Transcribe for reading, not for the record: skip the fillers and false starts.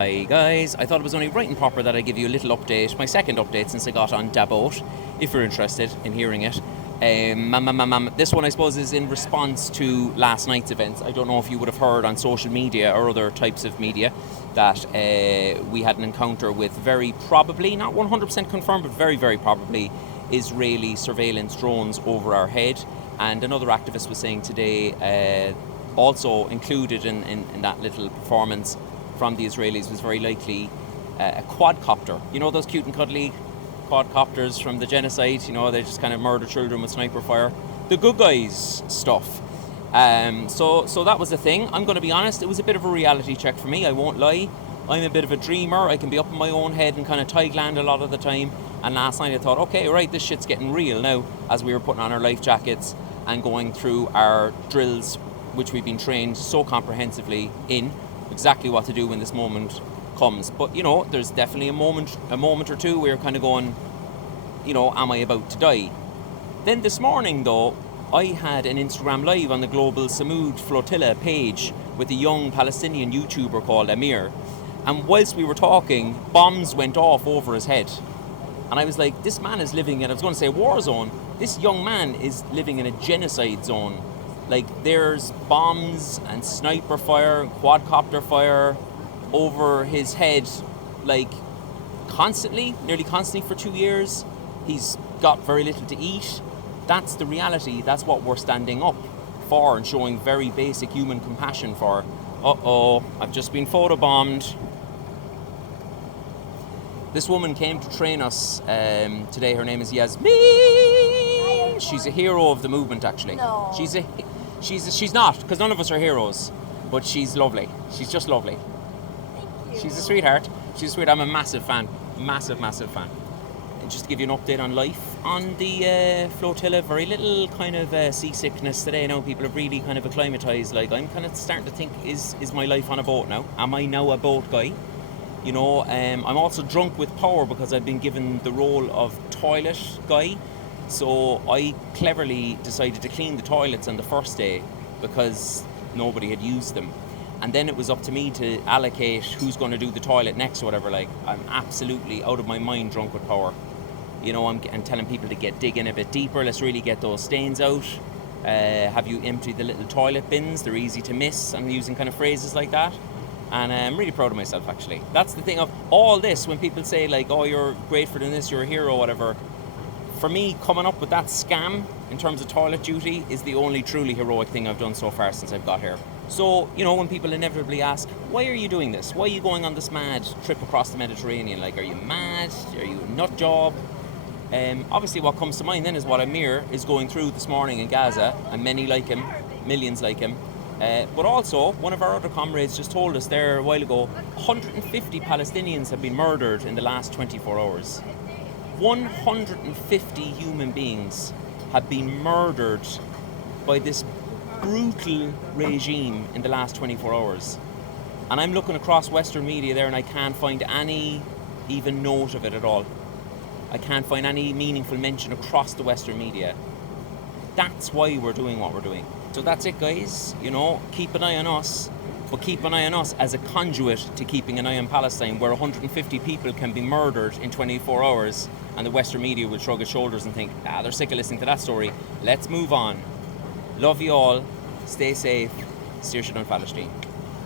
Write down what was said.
Hi guys, I thought it was only right and proper that I give you a little update, my second update since I got on Dabot, if you're interested in hearing it. This one I suppose is in response to last night's events. I don't know if you would have heard on social media or other types of media that we had an encounter with very probably, not 100% confirmed, but very, very probably Israeli surveillance drones over our head. And another activist was saying today, also included in that little performance from the Israelis was very likely a quadcopter. You know those cute and cuddly quadcopters from the genocide? You know, they just kind of murder children with sniper fire. The good guys stuff. So that was the thing. I'm going to be honest, it was a bit of a reality check for me, I won't lie. I'm a bit of a dreamer. I can be up in my own head and kind of Thailand a lot of the time. And last night I thought, okay, right, this shit's getting real now, as we were putting on our life jackets and going through our drills, which we've been trained so comprehensively in, exactly what to do when this moment comes. But you know, there's definitely a moment or two where you're kind of going, you know, am I about to die? Then this morning though, I had an Instagram live on the global Sumud Flotilla page with a young Palestinian YouTuber called Amir, and whilst we were talking, bombs went off over his head. And I was like, this man is living in, I was going to say a war zone, this young man is living in a genocide zone. Like, there's bombs and sniper fire and quadcopter fire over his head, like, constantly, nearly constantly for 2 years. He's got very little to eat. That's the reality. That's what we're standing up for and showing very basic human compassion for. Uh-oh, I've just been photobombed. This woman came to train us today. Her name is Yasmin. She's a hero of the movement, actually. No. She's not, because none of us are heroes, but she's lovely. She's just lovely. Thank you. She's a sweetheart. She's a sweetheart. I'm a massive fan. Massive fan. And just to give you an update on life on the flotilla, very little kind of seasickness today. Now people have really kind of acclimatized. Like, I'm kind of starting to think, is my life on a boat now? Am I now a boat guy? You know, I'm also drunk with power because I've been given the role of toilet guy. So I cleverly decided to clean the toilets on the first day because nobody had used them. And then it was up to me to allocate who's going to do the toilet next or whatever. Like, I'm absolutely out of my mind drunk with power. You know, I'm telling people to dig in a bit deeper. Let's really get those stains out. Have you empty the little toilet bins? They're easy to miss. I'm using kind of phrases like that. And I'm really proud of myself, actually. That's the thing of all this, when people say, like, oh, you're great for doing this, you're a hero, whatever. For me, coming up with that scam in terms of toilet duty is the only truly heroic thing I've done so far since I've got here. So, you know, when people inevitably ask, why are you doing this? Why are you going on this mad trip across the Mediterranean? Like, are you mad? Are you a nut job? Obviously what comes to mind then is what Amir is going through this morning in Gaza, and many like him, millions like him. But also, one of our other comrades just told us there a while ago, 150 Palestinians have been murdered in the last 24 hours. 150 human beings have been murdered by this brutal regime in the last 24 hours. And I'm looking across Western media there and I can't find any even note of it at all. I can't find any meaningful mention across the Western media. That's why we're doing what we're doing. So that's it, guys. You know, keep an eye on us, but keep an eye on us as a conduit to keeping an eye on Palestine, where 150 people can be murdered in 24 hours, and the Western media will shrug its shoulders and think, they're sick of listening to that story. Let's move on. Love you all. Stay safe. Steer on Palestine.